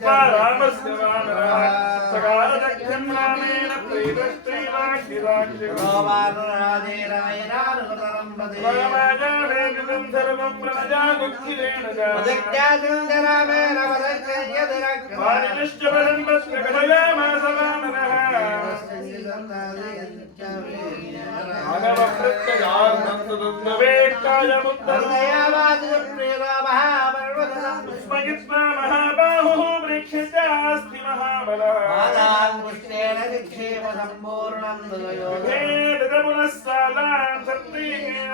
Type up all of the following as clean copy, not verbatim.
रामस्य वानरः सकालदक्षं रामेण रामाजावेकृतं सर्वं प्रणजानुखिलेन वाणिनिश्च परं वस्त्र कथयामास वानरः महाबाहुः प्रेक्षितास्ति महाबलः पुनस्सालान् सत्रीकेण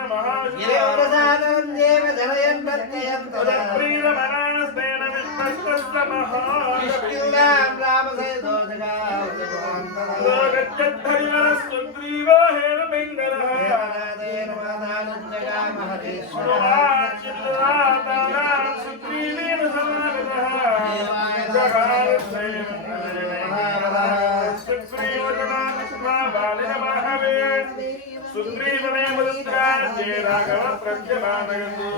महाप्रीतमनास्तेन विश्वस्तस्य महागच्छद्धरिवरस्तुग्रीवो हेरपिङ्गलः सुग्रीवेण समागतः सुग्रीवमे मुद्राज्ये राघव प्रत्यमानयति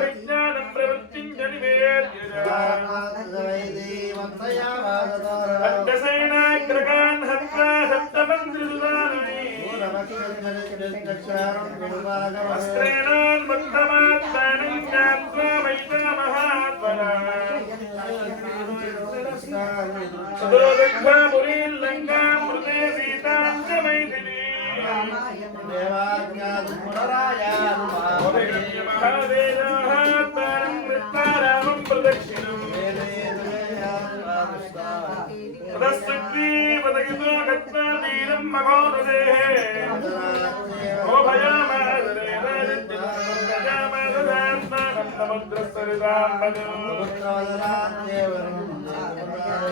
विज्ञानं प्रवृत्तिं च निवेद्यसेनाग्रगान् हत्वा सप्तमन्त्रिसुधारुणी अस्त्रेणान्बद्धमात्मानं ज्ञात्वा मैतामहात्मना सदोदग्ध्वा पुरीं लङ्कां मृते सीतां च मैथिलीं महादेवात्मानं कृत्वा रामं प्रदक्षिणम् तदस्तग्रीवदयितो गत्वा वीरं मघोदधेः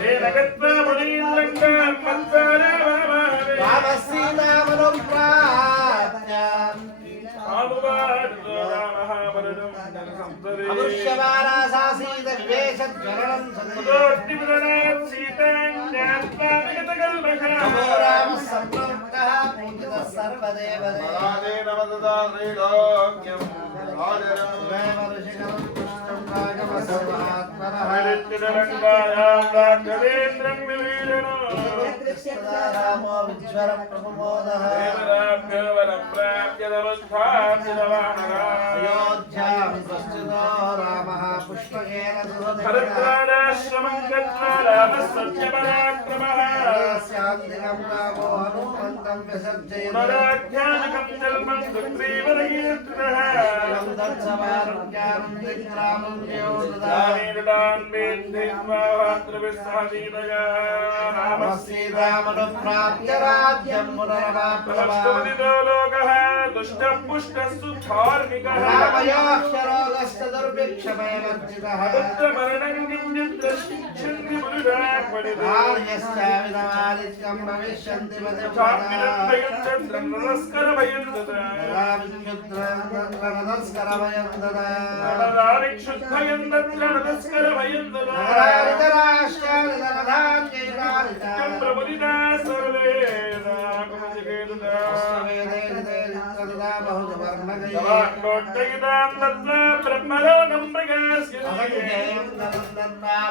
तेन गत्वा पुरीं लङ्कां भरद्वाजाश्रमं गत्वा रामस्तस्यपराक्रमः पुनराख्यानकं जन्मं सुग्रीवदयीर्कृतः दानेरदान् वेद्धित्वा भातृभिस्सहसीतया रामसीतामनुप्राप्य राज्यं पुनरवाप्तुदितो लोकः दुष्टः पुष्टः सुधार्मिकः रामयोऽक्षरोगस्तदुर्भिक्षमयवर्जितः पुत्रमरणं किञ्चित् दर्शिच्छन्ति पुरुषाः पठितार्यश्चाविदमादित्यं भविष्यन्ति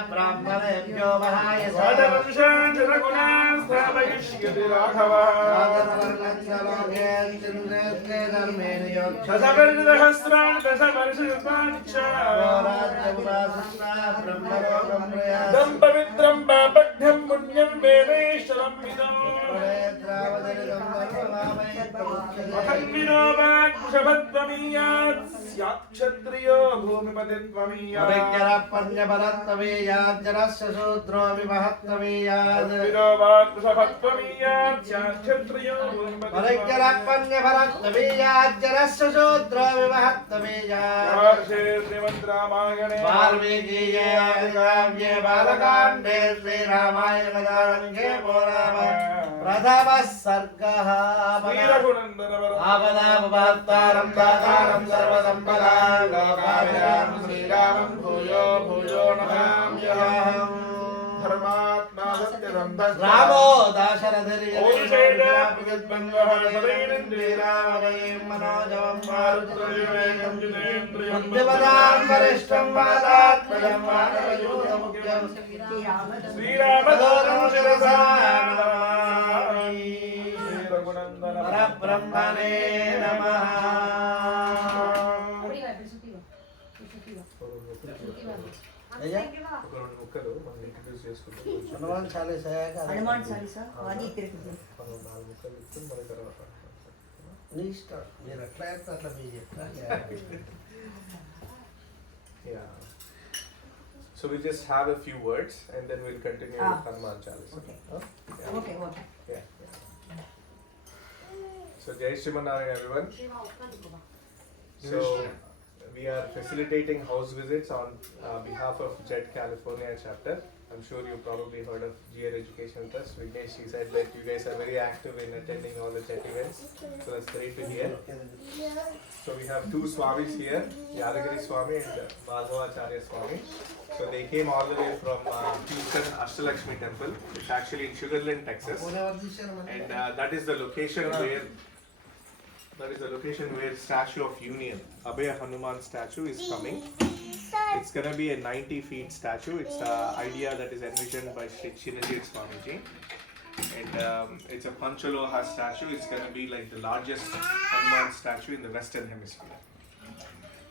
ब्राह्मणेभ्यो महाय स्थापयिष्यति राघवः दशवर्षसहस्राणि दशवर्षसहस्राणि पवित्रं पापढ्यं पुण्यं वेदैश्वरं विदम् अखण्डिनो वाक्कुशभद्वमीयात् स्यात् क्षत्रियो भूमिपतित्वमीयात् परिज्ञरपञ्चपरत्वमेयाज्जरस्य शूद्रो विभहत्वमेयात् विरोवात्सभत्वमीयात् स्यात् क्षत्रियो भूमिपतित्वमीयात् परिज्ञरपञ्चपरत्वमेयाज्जरस्य शूद्रो विभहत्वमेयात् श्रीमद्रामायणे वाल्मीकीये आदिकाव्ये बालकाण्डे श्रीरामायणकाण्डे प्रथमः सर्गः आपदामपात्तारं दातारं सर्वसम्पदां लोकाभिरामं श्रीरामं भूयो भूयो नमाम्यहम् धर्मात्मा सत्यसन्धः रामो दाशरथिर्यश्रीरामदयं मनोजवं मारुतवेगं वन्देवतां वरिष्ठं वादात्मजं वानरयूथमुख्यं श्रीरामदूतं शिरसा नमामि। परब्रह्मणे नमः। हनुमान चालीसा हनुमान चालीसा అది తిరుగుతుంది నీ ఇష్టం మీరు ఎట్లా చెప్తే అట్లా మీరు చెప్తారు. Yeah. So we just have a few words and then we'll continue with Hanuman Chalisa. Okay. Huh? Okay okay Yeah. So Jai Shrimanarayan everyone. So we are facilitating house visits on behalf of JET California chapter. I'm sure you probably heard of GR Education Trust. Vignesh, she said that you guys are very active in attending all the JET events. So that's great to hear. So we have two Swamis here, Yadagiri Swami and Madhavacharya Swami. So they came all the way from Houston Ashtalakshmi Temple. It's actually in Sugar Land, Texas. And that is the location where Statue of Union, Abhaya Hanuman statue is coming. It's gonna be a 90 feet statue. It's the idea that is envisioned by Shri Chinajit Swamiji. And it's a Panchaloha statue. It's gonna be like the largest Hanuman statue in the Western Hemisphere.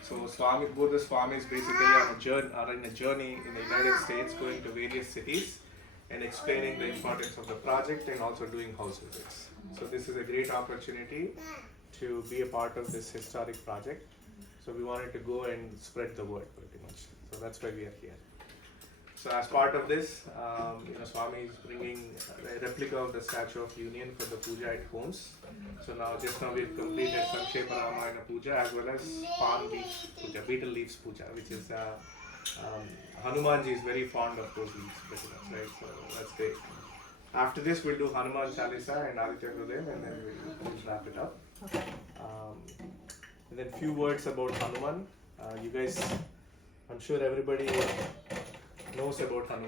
So Swami, both the Swamis basically are in a journey in the United States, going to various cities and explaining the importance of the project and also doing house visits. So this is a great opportunity to be a part of this historic project. So we wanted to go and spread the word pretty much. So that's why we are here. So as part of this, Swami is bringing a replica of the Statue of Union for the puja at homes. So just now we've completed Sakshepa Ramayana puja as well as palm leaf puja, beetle leaves puja, which is Hanumanji is very fond of those leaves pretty much, right? So that's great. After this we'll do Hanuman Chalisa and Aditya Hridayam and then we'll wrap it up. And then few words about Hanuman. You guys, I'm sure everybody knows about Hanuman.